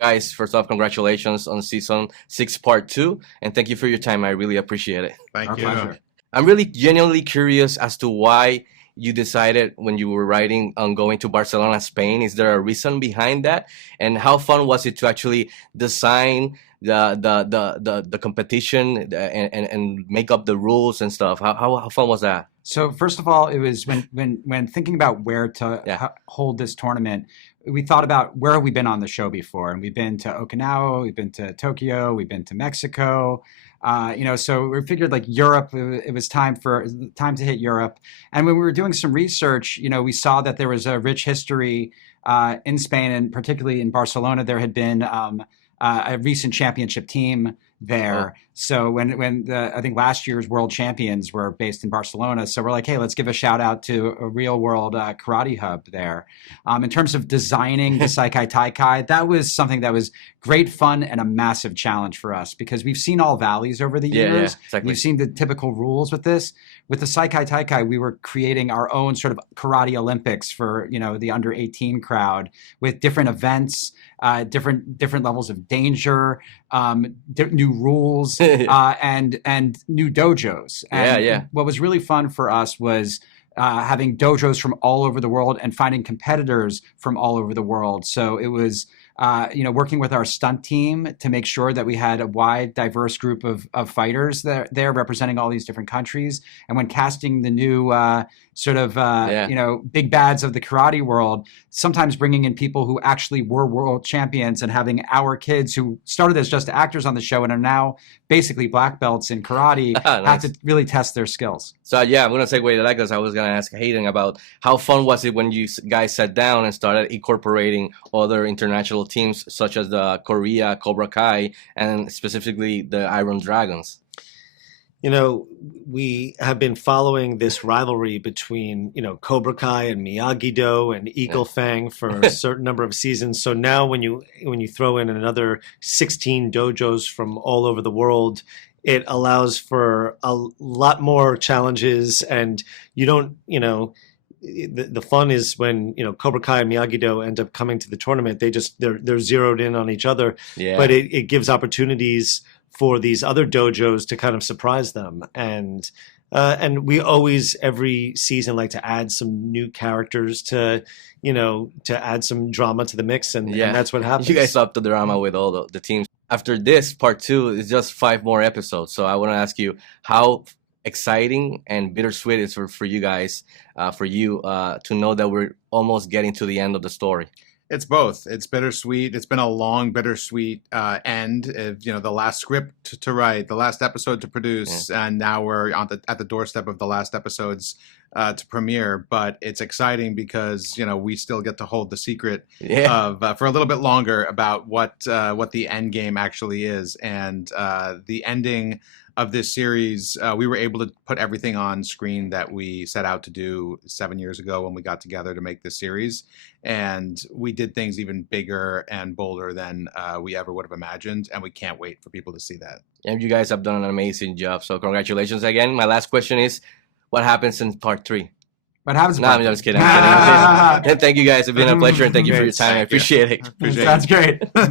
Guys, first off, congratulations on season 6, part 2, and thank you for your time. I really appreciate it. Thank Our you. pleasure. I'm really genuinely curious as to why you decided when you were writing on going to Barcelona, Spain. Is there a reason behind that? And how fun was it to actually design the competition and make up the rules and stuff? How fun was that? So first of all, it was when thinking about where to hold this tournament, we thought about where have we been on the show before, and we've been to Okinawa, we've been to Tokyo, we've been to Mexico. So we figured like Europe, it was time to hit Europe. And when we were doing some research, we saw that there was a rich history in Spain, and particularly in Barcelona. There had been a recent championship team there. So I think last year's world champions were based in Barcelona. So we're like, hey, let's give a shout out to a real world karate hub there. In terms of designing the Saikai Taikai, that was something that was great fun and a massive challenge for us because we've seen all valleys over the years. Exactly. We've seen the typical rules with this. With the Saikai Taikai, we were creating our own sort of karate Olympics for, the under 18 crowd with different events, different levels of danger, new rules, and new dojos. And what was really fun for us was having dojos from all over the world and finding competitors from all over the world. So it was working with our stunt team to make sure that we had a wide, diverse group of fighters there representing all these different countries. And when casting the new big bads of the karate world, sometimes bringing in people who actually were world champions and having our kids who started as just actors on the show and are now basically black belts in karate have to really test their skills. So I'm going to segue to that because I was going to ask Hayden about how fun was it when you guys sat down and started incorporating other international teams such as the Korea COBRA KAI and specifically the Iron Dragons. We have been following this rivalry between, COBRA KAI and Miyagi-Do and Eagle Fang for a certain number of seasons. So now when you throw in another 16 dojos from all over the world, it allows for a lot more challenges. And you don't, the fun is when, COBRA KAI and Miyagi-Do end up coming to the tournament. They're zeroed in on each other. Yeah. But it gives opportunities for these other dojos to kind of surprise them. And we always, every season, like to add some new characters to add some drama to the mix. And that's what happens. You guys up the drama with all the teams. After this, part 2 is just 5 more episodes. So I want to ask you how exciting and bittersweet it is for you guys, to know that we're almost getting to the end of the story. It's both. It's bittersweet. It's been a long, bittersweet end. The last script to write, the last episode to produce, and now we're at the doorstep of the last episodes to premiere. But it's exciting because we still get to hold the secret of for a little bit longer about what the end game actually is, and the ending of this series, we were able to put everything on screen that we set out to do 7 years ago when we got together to make this series. And we did things even bigger and bolder than we ever would have imagined. And we can't wait for people to see that. And you guys have done an amazing job. So congratulations again. My last question is, what happens in part 3? What happens? No, I'm just kidding. I'm kidding. Thank you guys. It's been a pleasure, and thank you for your time. I appreciate it. Sounds great.